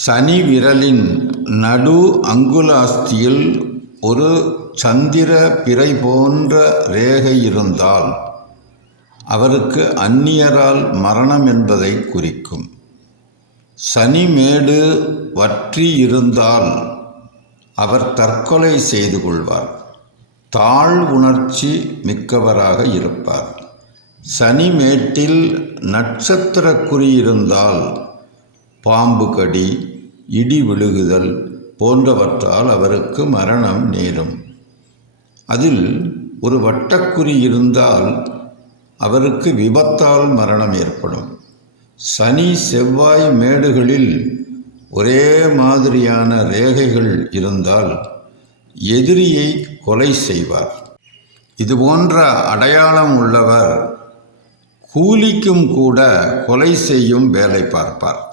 சனி விரலின் நடு அங்குலாஸ்தியில் ஒரு சந்திர பிறை போன்ற ரேகை இருந்தால் அவருக்கு அந்நியரால் மரணம் என்பதை குறிக்கும். சனிமேடு வற்றி இருந்தால் அவர் தற்கொலை செய்து கொள்வார். தாழ் உணர்ச்சி மிக்கவராக இருப்பார். சனிமேட்டில் நட்சத்திர குறி இருந்தால் பாம்பு கடி, இடி விழுகுதல் போன்றவற்றால் அவருக்கு மரணம் நேரும். அதில் ஒரு வட்டக்குறி இருந்தால் அவருக்கு விபத்தால் மரணம் ஏற்படும். சனி செவ்வாய் மேடுகளில் ஒரே மாதிரியான ரேகைகள் இருந்தால் எதிரியை கொலை செய்வார். இதுபோன்ற அடையாளம் உள்ளவர் கூலிக்கும் கூட கொலை செய்யும் வேலை பார்ப்பார்.